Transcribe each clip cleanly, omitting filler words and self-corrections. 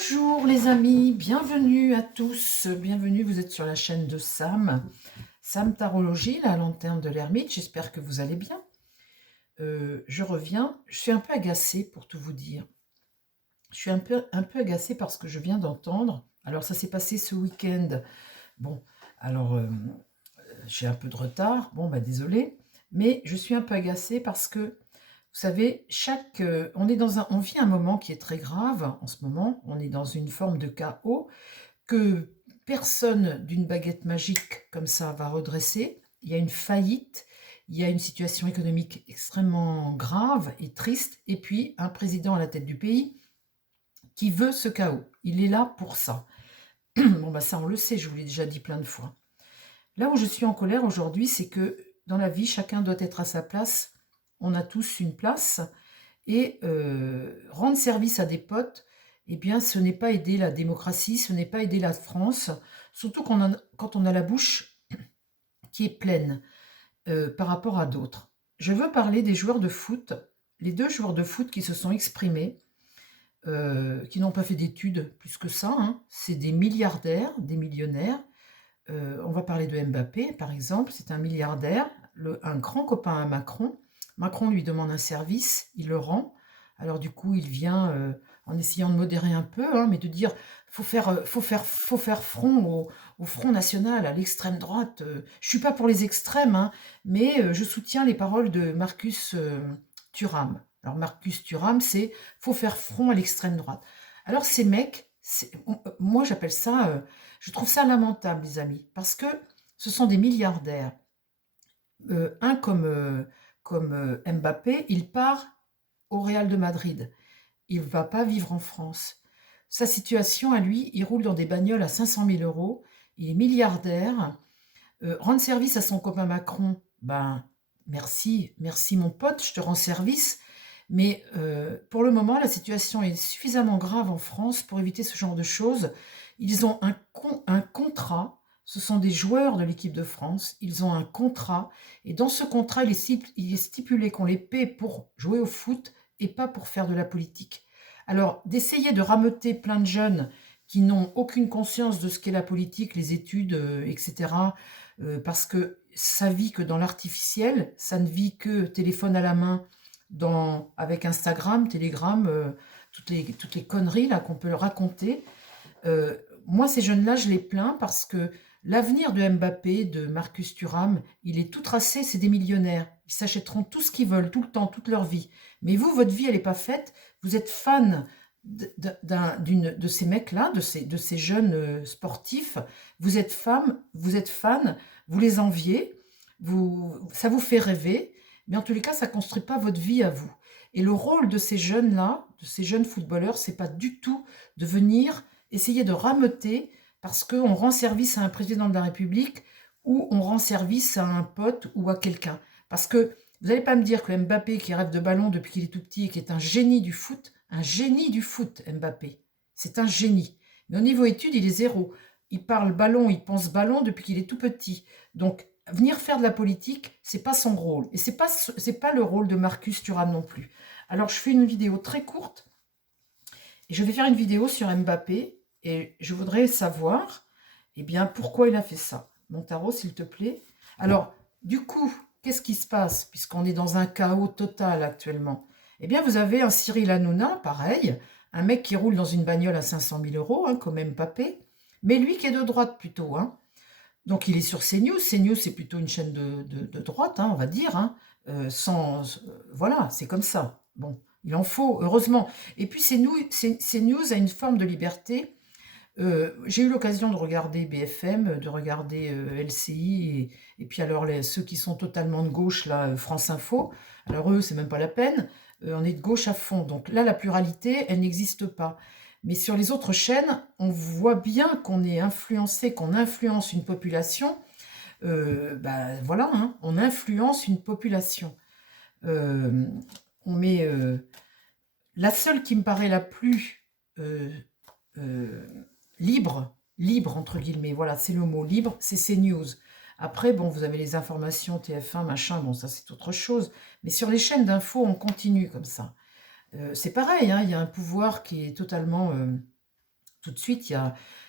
Bonjour les amis, bienvenue à tous, bienvenue, vous êtes sur la chaîne de Sam, Sam Tarologie, la lanterne de l'ermite, j'espère que vous allez bien. Je reviens, je suis un peu agacée pour tout vous dire. Je suis un peu agacée parce que je viens d'entendre, alors ça s'est passé ce week-end, bon, alors j'ai un peu de retard, bon bah désolé, mais je suis un peu agacée parce que vous savez, on vit un moment qui est très grave en ce moment. On est dans une forme de chaos que personne d'une baguette magique comme ça va redresser. Il y a une faillite, il y a une situation économique extrêmement grave et triste, et puis un président à la tête du pays qui veut ce chaos. Il est là pour ça. Bon, bah ça, on le sait, je vous l'ai déjà dit plein de fois. Là où je suis en colère aujourd'hui, c'est que dans la vie, chacun doit être à sa place. On a tous une place. Et rendre service à des potes, eh bien, ce n'est pas aider la démocratie, ce n'est pas aider la France, surtout quand on a la bouche qui est pleine par rapport à d'autres. Je veux parler des joueurs de foot, les deux joueurs de foot qui se sont exprimés, qui n'ont pas fait d'études plus que ça, hein. C'est des milliardaires, des millionnaires. On va parler de Mbappé, par exemple, c'est un milliardaire, un grand copain à Macron. Macron lui demande un service, il le rend. Alors du coup, il vient en essayant de modérer un peu, hein, mais de dire faut faire front au Front National, à l'extrême droite. Je suis pas pour les extrêmes, hein, mais je soutiens les paroles de Marcus Thuram. Alors Marcus Thuram, c'est faut faire front à l'extrême droite. Alors ces mecs, moi j'appelle ça, je trouve ça lamentable, les amis, parce que ce sont des milliardaires. Un comme Mbappé, il part au Real de Madrid. Il ne va pas vivre en France. Sa situation à lui, il roule dans des bagnoles à 500 000 euros. Il est milliardaire. Rendre service à son copain Macron, ben merci, merci mon pote, je te rends service. Mais pour le moment, la situation est suffisamment grave en France pour éviter ce genre de choses. Ils ont un contrat, ce sont des joueurs de l'équipe de France, ils ont un contrat, et dans ce contrat, il est stipulé qu'on les paie pour jouer au foot et pas pour faire de la politique. Alors, d'essayer de rameuter plein de jeunes qui n'ont aucune conscience de ce qu'est la politique, les études, etc., parce que ça vit que dans l'artificiel, ça ne vit que téléphone à la main, avec Instagram, Telegram, toutes les conneries là qu'on peut leur raconter. Euh, Moi, ces jeunes-là, je les plains parce que l'avenir de Mbappé, de Marcus Thuram, il est tout tracé, c'est des millionnaires. Ils s'achèteront tout ce qu'ils veulent, tout le temps, toute leur vie. Mais vous, votre vie, elle n'est pas faite. Vous êtes fan de ces mecs-là, de ces jeunes sportifs. Vous êtes fan, vous les enviez, ça vous fait rêver, mais en tous les cas, ça ne construit pas votre vie à vous. Et le rôle de ces jeunes-là, de ces jeunes footballeurs, c'est pas du tout de venir essayer de rameuter parce qu'on rend service à un président de la République ou on rend service à un pote ou à quelqu'un. Parce que vous n'allez pas me dire que Mbappé, qui rêve de ballon depuis qu'il est tout petit et qui est un génie du foot, Mbappé, c'est un génie. Mais au niveau études, il est zéro. Il parle ballon, il pense ballon depuis qu'il est tout petit. Donc, venir faire de la politique, c'est pas son rôle. Et c'est pas le rôle de Marcus Thuram non plus. Alors, je fais une vidéo très courte et je vais faire une vidéo sur Mbappé et je voudrais savoir, eh bien, pourquoi il a fait ça. Montaro, s'il te plaît. Alors, du coup, qu'est-ce qui se passe puisqu'on est dans un chaos total actuellement? Eh bien, vous avez un Cyril Hanouna, pareil, un mec qui roule dans une bagnole à 500 000 euros, hein, comme Mbappé, mais lui qui est de droite plutôt, hein. Donc, il est sur CNews. CNews, c'est plutôt une chaîne de droite, hein, on va dire, hein, voilà, c'est comme ça. Bon, il en faut, heureusement. Et puis, CNews a une forme de liberté. J'ai eu l'occasion de regarder BFM, de regarder LCI, et puis alors ceux qui sont totalement de gauche, là, France Info, alors eux, c'est même pas la peine, on est de gauche à fond. Donc là, la pluralité, elle n'existe pas. Mais sur les autres chaînes, on voit bien qu'on est influencé, qu'on influence une population. Ben voilà, hein, on influence une population. Euh, on met la seule qui me paraît la plus euh, euh, libre entre guillemets, voilà, c'est le mot libre, c'est CNews. Après, bon, vous avez les informations TF1, machin, bon, ça c'est autre chose. Mais sur les chaînes d'infos, on continue comme ça. C'est pareil, hein, il y a un pouvoir qui est totalement tout de suite, il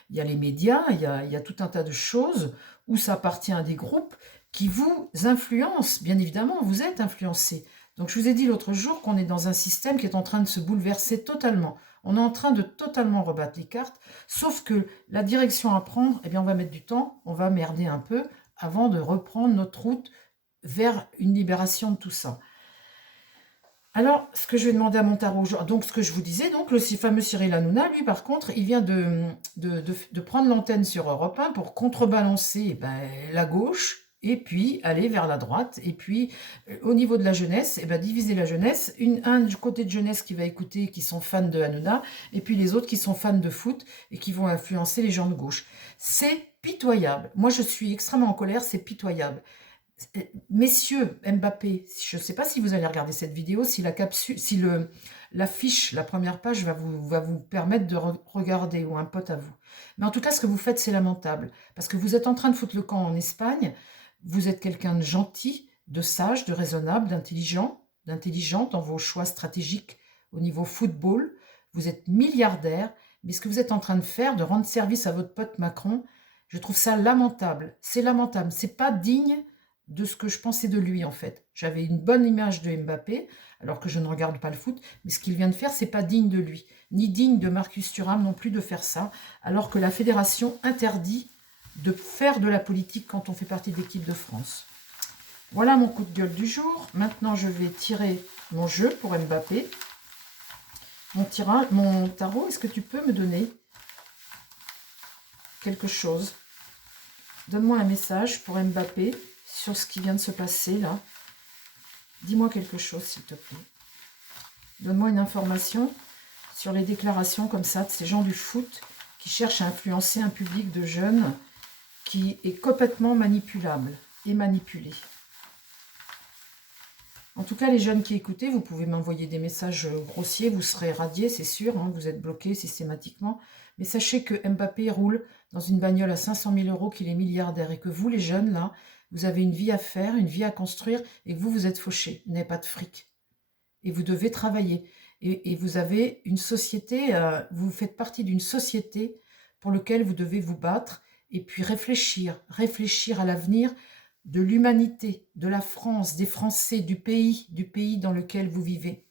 y a les médias, il y a tout un tas de choses où ça appartient à des groupes qui vous influencent. Bien évidemment, vous êtes influencé. Donc je vous ai dit l'autre jour qu'on est dans un système qui est en train de se bouleverser totalement. On est en train de totalement rebattre les cartes, sauf que la direction à prendre, eh bien on va mettre du temps, on va merder un peu avant de reprendre notre route vers une libération de tout ça. Alors, ce que je vais demander à mon tarot, donc ce que je vous disais, donc le fameux Cyril Hanouna, lui par contre, il vient de prendre l'antenne sur Europe 1 pour contrebalancer la gauche et puis aller vers la droite. Et puis, au niveau de la jeunesse, diviser la jeunesse. Un du côté de jeunesse qui va écouter, qui sont fans de Hanouna, et puis les autres qui sont fans de foot et qui vont influencer les gens de gauche. C'est pitoyable. Moi, je suis extrêmement en colère, c'est pitoyable. Messieurs Mbappé, je ne sais pas si vous allez regarder cette vidéo, si la capsule, si l'affiche, la première page va vous permettre de regarder, ou un pote à vous. Mais en tout cas, ce que vous faites, c'est lamentable. Parce que vous êtes en train de foutre le camp en Espagne, vous êtes quelqu'un de gentil, de sage, de raisonnable, d'intelligent dans vos choix stratégiques au niveau football. Vous êtes milliardaire, mais ce que vous êtes en train de faire, de rendre service à votre pote Macron, je trouve ça lamentable. C'est lamentable, c'est pas digne de ce que je pensais de lui en fait. J'avais une bonne image de Mbappé, alors que je ne regarde pas le foot, mais ce qu'il vient de faire, c'est pas digne de lui, ni digne de Marcus Thuram non plus de faire ça, alors que la fédération interdit de faire de la politique quand on fait partie de l'équipe de France. Voilà mon coup de gueule du jour. Maintenant, je vais tirer mon jeu pour Mbappé. Mon tarot, est-ce que tu peux me donner quelque chose? Donne-moi un message pour Mbappé sur ce qui vient de se passer là. Dis-moi quelque chose, s'il te plaît. Donne-moi une information sur les déclarations comme ça de ces gens du foot qui cherchent à influencer un public de jeunes qui est complètement manipulable et manipulé. En tout cas, les jeunes qui écoutez, vous pouvez m'envoyer des messages grossiers, vous serez radiés, c'est sûr, hein, vous êtes bloqués systématiquement. Mais sachez que Mbappé roule dans une bagnole à 500 000 €, qu'il est milliardaire, et que vous, les jeunes, là, vous avez une vie à faire, une vie à construire, et que vous êtes fauchés, vous n'avez pas de fric. Et vous devez travailler. Et vous avez une société, vous faites partie d'une société pour laquelle vous devez vous battre, et puis réfléchir à l'avenir de l'humanité, de la France, des Français, du pays dans lequel vous vivez.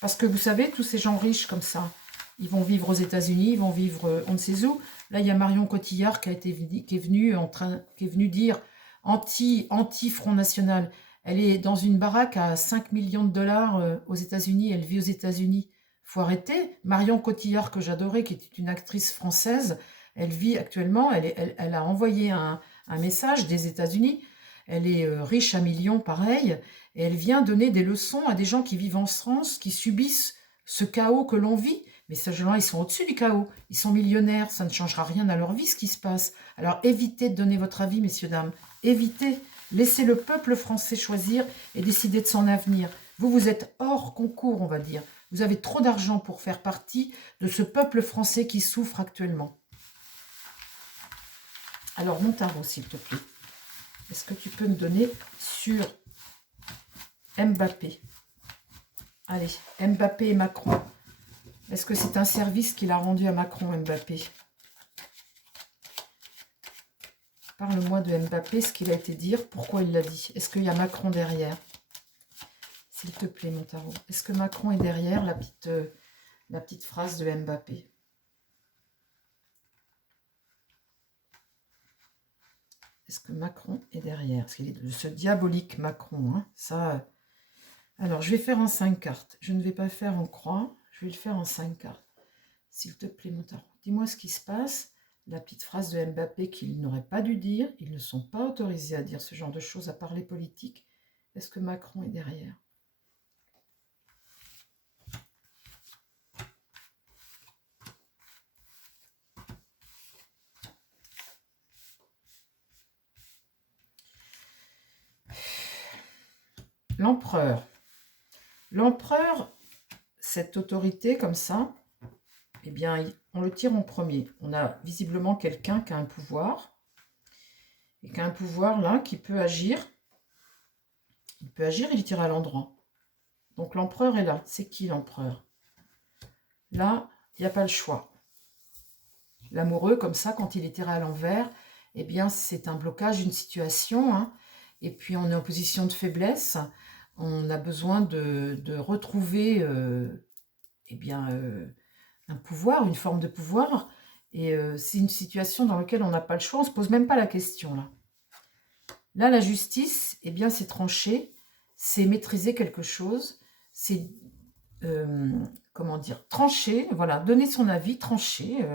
Parce que vous savez, tous ces gens riches comme ça, ils vont vivre aux États-Unis, ils vont vivre on ne sait où. Là, il y a Marion Cotillard qui est venue dire anti-Front National. Elle est dans une baraque à 5 millions de dollars aux États-Unis, elle vit aux États-Unis. Faut arrêter. Marion Cotillard, que j'adorais, qui était une actrice française, elle vit actuellement, elle a envoyé un message des États-Unis. Elle est riche à millions, pareil, et elle vient donner des leçons à des gens qui vivent en France, qui subissent ce chaos que l'on vit. Mais ces gens-là, ils sont au-dessus du chaos. Ils sont millionnaires, ça ne changera rien à leur vie, ce qui se passe. Alors évitez de donner votre avis, messieurs, dames. Évitez. Laissez le peuple français choisir et décider de son avenir. Vous êtes hors concours, on va dire. Vous avez trop d'argent pour faire partie de ce peuple français qui souffre actuellement. Alors, mon tarot, s'il te plaît. Est-ce que tu peux me donner sur Mbappé? Allez, Mbappé et Macron. Est-ce que c'est un service qu'il a rendu à Macron, Mbappé? Parle-moi de Mbappé, ce qu'il a été dire, pourquoi il l'a dit. Est-ce qu'il y a Macron derrière? S'il te plaît, mon tarot. Est-ce que Macron est derrière la petite phrase de Mbappé? Est-ce que Macron est derrière? Parce qu'il est de ce diabolique Macron. Hein, ça. Alors, je vais faire en 5 cartes. Je ne vais pas faire en croix. Je vais le faire en 5 cartes. S'il te plaît, mon tarot. Dis-moi ce qui se passe. La petite phrase de Mbappé qu'il n'aurait pas dû dire. Ils ne sont pas autorisés à dire ce genre de choses, à parler politique. Est-ce que Macron est derrière? L'empereur. L'empereur, cette autorité comme ça, eh bien, on le tire en premier. On a visiblement quelqu'un qui a un pouvoir, et qui a un pouvoir là, qui peut agir. Il peut agir, il tire à l'endroit. Donc l'empereur est là. C'est qui l'empereur? Là, Il n'y a pas le choix. L'amoureux, comme ça, quand il est tiré à l'envers, eh bien, c'est un blocage d'une situation. Hein. Et puis, on est en position de faiblesse. On a besoin de retrouver eh bien, un pouvoir, une forme de pouvoir. Et c'est une situation dans laquelle on n'a pas le choix. On ne se pose même pas la question, là. Là, la justice, eh bien, c'est trancher, c'est maîtriser quelque chose, c'est, comment dire, trancher, voilà, donner son avis, trancher.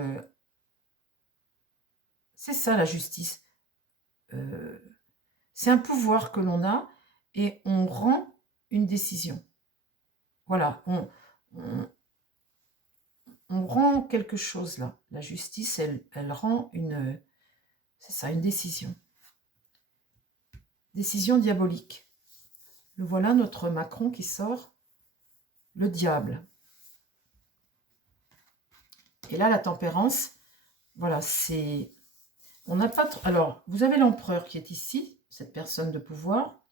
C'est ça, la justice. C'est un pouvoir que l'on a et on rend une décision. Voilà, on rend quelque chose là. La justice, elle rend c'est ça, une décision. Décision diabolique. Le voilà, notre Macron qui sort, le diable. Et là, la tempérance, voilà, c'est... On n'a pas... Alors, vous avez l'empereur qui est ici, cette personne de pouvoir.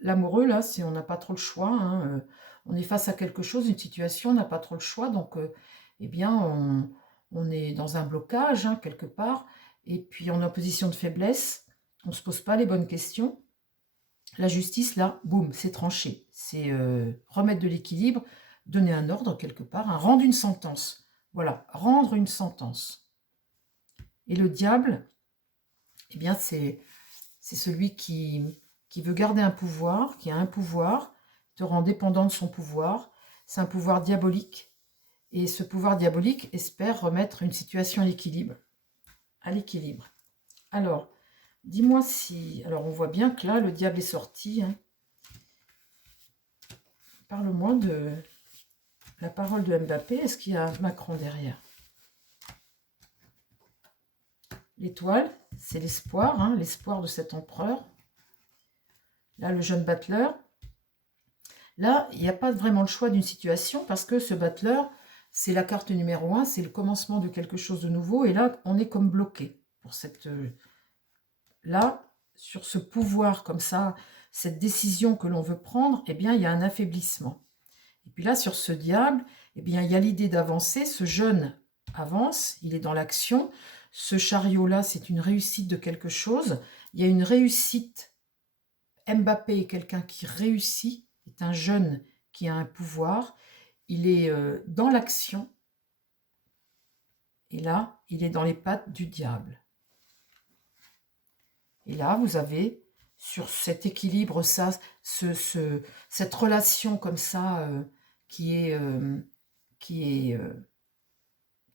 L'amoureux, là, on n'a pas trop le choix. Hein, on est face à quelque chose, une situation, on n'a pas trop le choix. Donc, eh bien, on est dans un blocage, hein, quelque part. Et puis, on est en position de faiblesse. On ne se pose pas les bonnes questions. La justice, là, boum, c'est tranché. C'est remettre de l'équilibre, donner un ordre, quelque part, hein, rendre une sentence. Voilà, rendre une sentence. Et le diable, eh bien, c'est celui qui veut garder un pouvoir, qui a un pouvoir, te rend dépendant de son pouvoir. C'est un pouvoir diabolique. Et ce pouvoir diabolique espère remettre une situation à l'équilibre. Alors, dis-moi si... Alors, on voit bien que là, le diable est sorti. Hein. Parle-moi de la parole de Mbappé. Est-ce qu'il y a Macron derrière? L'étoile, c'est l'espoir, hein, l'espoir de cet empereur. Là, le jeune battleur. Là, il n'y a pas vraiment le choix d'une situation parce que ce battleur, c'est la carte numéro 1, c'est le commencement de quelque chose de nouveau. Et là, on est comme bloqué pour cette... Là, sur ce pouvoir comme ça, cette décision que l'on veut prendre, eh bien, il y a un affaiblissement. Et puis là, sur ce diable, eh bien, il y a l'idée d'avancer. Ce jeune avance, il est dans l'action. Ce chariot-là, c'est une réussite de quelque chose. Il y a une réussite. Mbappé est quelqu'un qui réussit, est un jeune qui a un pouvoir. Il est dans l'action. Et là, il est dans les pattes du diable. Et là, vous avez sur cet équilibre, ça, cette relation comme ça qui est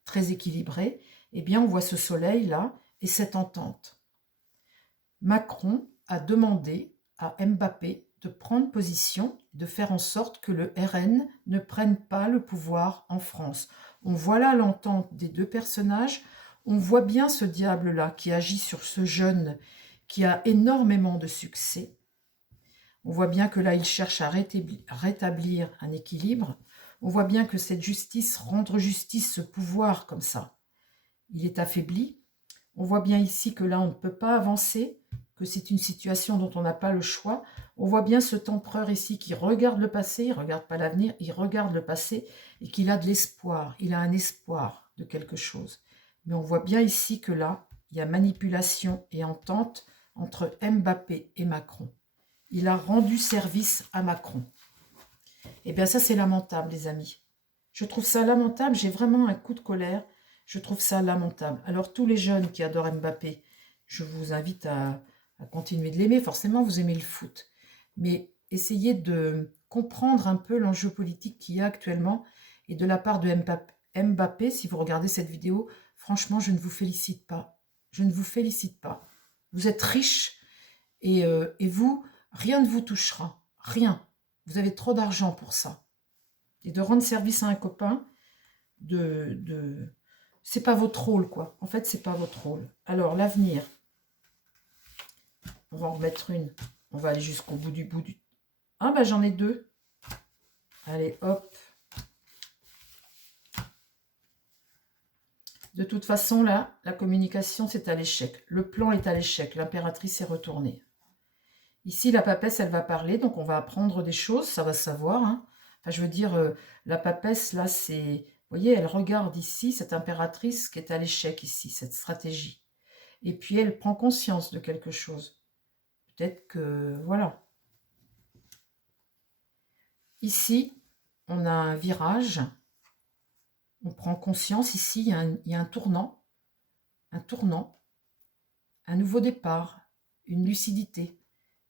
très équilibrée, eh bien, on voit ce soleil-là et cette entente. Macron a demandé à Mbappé de prendre position, de faire en sorte que le RN ne prenne pas le pouvoir en France. On voit là l'entente des deux personnages, on voit bien ce diable-là qui agit sur ce jeune qui a énormément de succès. On voit bien que là, il cherche à rétablir un équilibre. On voit bien que cette justice, rendre justice, ce pouvoir comme ça, il est affaibli. On voit bien ici que là, on ne peut pas avancer, que c'est une situation dont on n'a pas le choix. On voit bien ce empereur ici qui regarde le passé, il ne regarde pas l'avenir, il regarde le passé et qu'il a de l'espoir. Il a un espoir de quelque chose. Mais on voit bien ici que là, il y a manipulation et entente entre Mbappé et Macron. Il a rendu service à Macron. Eh bien, ça, c'est lamentable, les amis. Je trouve ça lamentable. J'ai vraiment un coup de colère. Je trouve ça lamentable. Alors, tous les jeunes qui adorent Mbappé, je vous invite à continuer de l'aimer. Forcément, vous aimez le foot. Mais essayez de comprendre un peu l'enjeu politique qu'il y a actuellement. Et de la part de Mbappé, si vous regardez cette vidéo, franchement, je ne vous félicite pas. Je ne vous félicite pas. Vous êtes riche et vous, rien ne vous touchera. Rien. Vous avez trop d'argent pour ça. Et de rendre service à un copain, c'est pas votre rôle, quoi. En fait, c'est pas votre rôle. Alors, l'avenir. On va en remettre une. On va aller jusqu'au bout du... Ah, bah j'en ai deux. Allez, hop. De toute façon, là, la communication, c'est à l'échec. Le plan est à l'échec. L'impératrice est retournée. Ici, la papesse, elle va parler, donc on va apprendre des choses, ça va savoir. Hein. Enfin, je veux dire, la papesse, là, c'est voyez, elle regarde ici cette impératrice qui est à l'échec ici, cette stratégie. Et puis elle prend conscience de quelque chose. Peut-être que, voilà. Ici, on a un virage. On prend conscience, ici, il y a un tournant, un nouveau départ, une lucidité.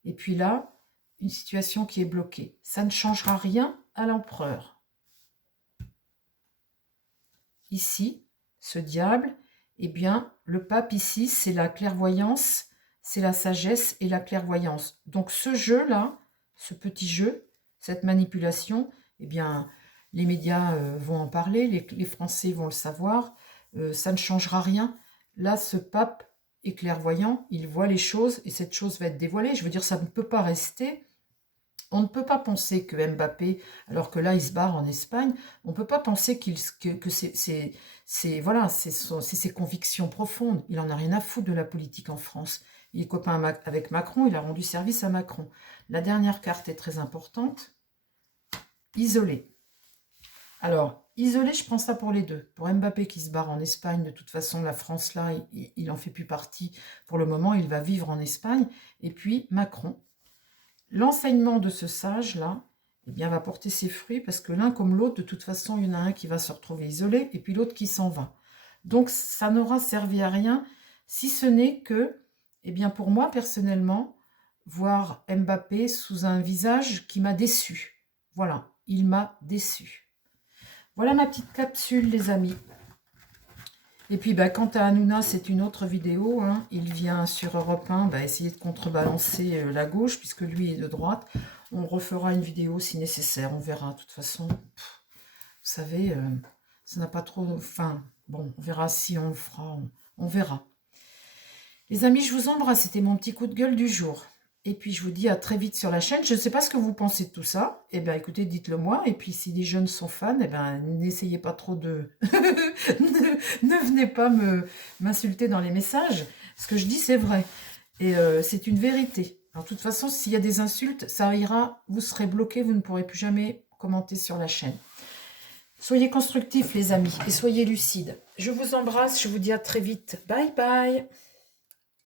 Et puis là, une situation qui est bloquée. Ça ne changera rien à l'empereur. Ici, ce diable, eh bien, le pape ici, c'est la clairvoyance, c'est la sagesse et la clairvoyance. Donc ce jeu-là, ce petit jeu, cette manipulation, eh bien, les médias vont en parler, les Français vont le savoir, ça ne changera rien. Là, ce pape est clairvoyant, il voit les choses et cette chose va être dévoilée. Je veux dire, ça ne peut pas rester. On ne peut pas penser que Mbappé, alors que là, il se barre en Espagne, on ne peut pas penser que voilà, c'est ses convictions profondes. Il n'en a rien à foutre de la politique en France. Il est copain avec Macron, il a rendu service à Macron. La dernière carte est très importante. Isolé. Alors, isolé, je prends ça pour les deux. Pour Mbappé qui se barre en Espagne, de toute façon, la France, là, il n'en fait plus partie. Pour le moment, il va vivre en Espagne. Et puis, Macron. L'enseignement de ce sage-là, eh bien, va porter ses fruits parce que l'un comme l'autre, de toute façon, il y en a un qui va se retrouver isolé et puis l'autre qui s'en va. Donc, ça n'aura servi à rien, si ce n'est que, eh bien, pour moi, personnellement, voir Mbappé sous un visage qui m'a déçu. Voilà, il m'a déçu. Voilà ma petite capsule, les amis. Et puis, quant à Hanouna, c'est une autre vidéo. Hein. Il vient sur Europe 1 essayer de contrebalancer la gauche, puisque lui est de droite. On refera une vidéo si nécessaire, on verra. De toute façon, vous savez, ça n'a pas trop... Enfin, bon, on verra si on le fera, on verra. Les amis, je vous embrasse. C'était mon petit coup de gueule du jour. Et puis, je vous dis à très vite sur la chaîne. Je ne sais pas ce que vous pensez de tout ça. Eh bien, écoutez, dites-le moi. Et puis, si les jeunes sont fans, eh bien, n'essayez pas trop de... ne venez pas m'insulter dans les messages. Ce que je dis, c'est vrai. Et c'est une vérité. Alors, de toute façon, s'il y a des insultes, ça ira. Vous serez bloqué. Vous ne pourrez plus jamais commenter sur la chaîne. Soyez constructifs, les amis. Et soyez lucides. Je vous embrasse. Je vous dis à très vite. Bye bye.